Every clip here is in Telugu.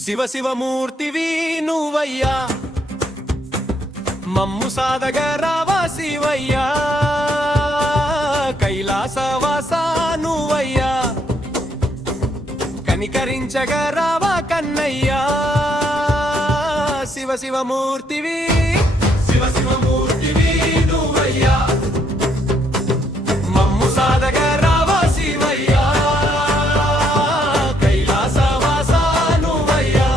శివ శివమూర్తివి నువ్వయ్యా, మమ్ము సాదగా రావా శివయ్యా, కైలాసవాస నువ్వయ్యా, కనికరించగా రావా కన్నయ్యా. శివ శివమూర్తివి, శివ శివమూర్తివి నువ్వయ్యా, మమ్ము సాదగా రావా శివయ్యా, కైలాసవాస నువ్వయ్యా,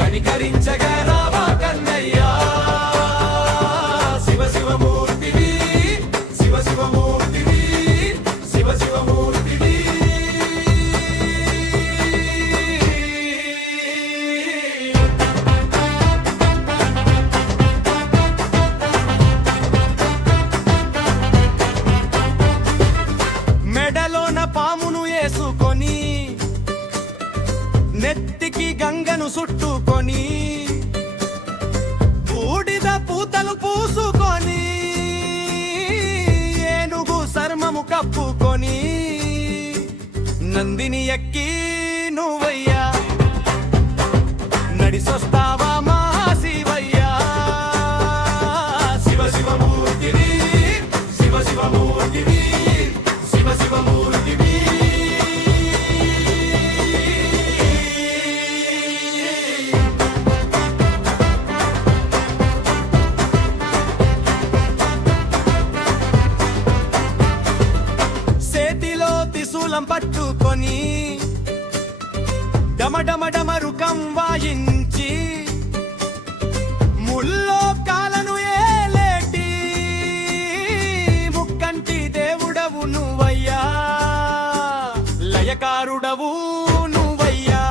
కనికరించగా రావా కన్నయ్యా. శివ శివమూర్తివి, శివ శివమూర్తివి, శివ శివమూర్తివి. మెడలోన పామును వేసుకొని, నెత్తికి గంగను చుట్టుకొని, బూడిద పూతలు పూసుకొని, ఏనుగు చర్మము కప్పుకొని, నందిని ఎక్కి నువ్వయ్యా, నడిసొస్తావా మా శివయ్యా. శివ శివమూర్తివి, శివ శివమూర్తివి, శివ శివమూర్తివి. చేతిలో త్రిశూలం పట్టుకొని, డమడమడమరుకం వాయించి, ముల్లో కాలను ఏలేటి ముక్కంటి దేవుడవు నువ్వయ్యా, లయకారుడవు నువ్వయ్యా,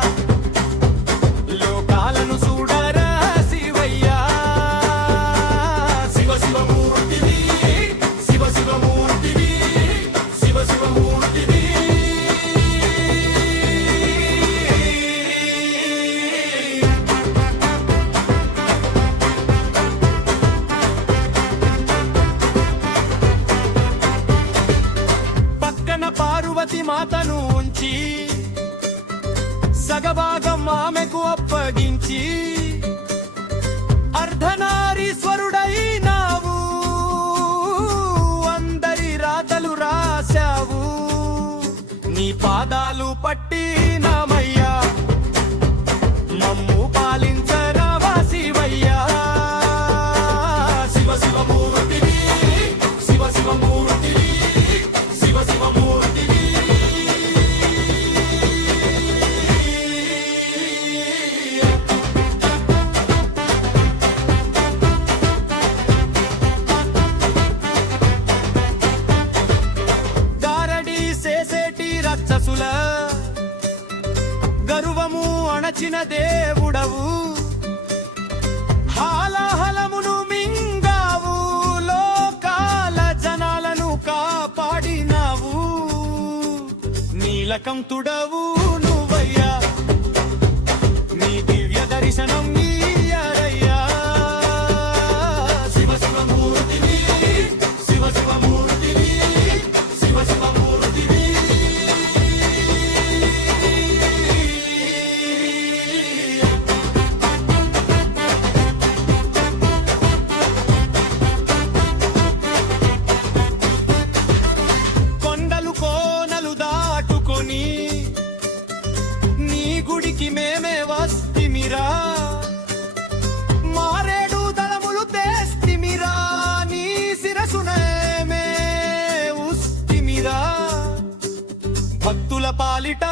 లోకాలను చూడరా శివయ్యా. శివ శివమూర్తివి, శివ శివమూర్తివి, శివ శివమూర్తివి. పక్కన పార్వతి మాతను ఉంచి, సగభాగం ఆమెకు అప్పగించి, అర్ధనారీశ్వరుడైనావు, అందరి రాతలు రాశావు, నీ పాదాలు పట్టినామయ్యా, మమ్ము పాలించరావా శివయ్యా. శివ శివమూర్తివి, శివ శివమూర్తివి, శివ శివమూర్తివి. గారడి చేసేటి రాక్షసుల గర్వము అణచిన దేవుడవు, హాలాహలమును మింగావు, లోకాల జనాలను కాపాడినావు, నీలకంఠుడవు నువ్వయ్యా, నీ దివ్య దర్శనం ఇయ్యరయ్యా. శివ శివమూర్తివి, శివ శివమూర్తివి, శివ శివమూర్తివి. కొండలు కోనలు దాటుకొని, నీ గుడికి మేమే వస్తిమిరా, మారేడు దళములు తెస్తిమిరా, నీ శిరసునే మే ఉస్తిమిరా, భక్తుల పాలిట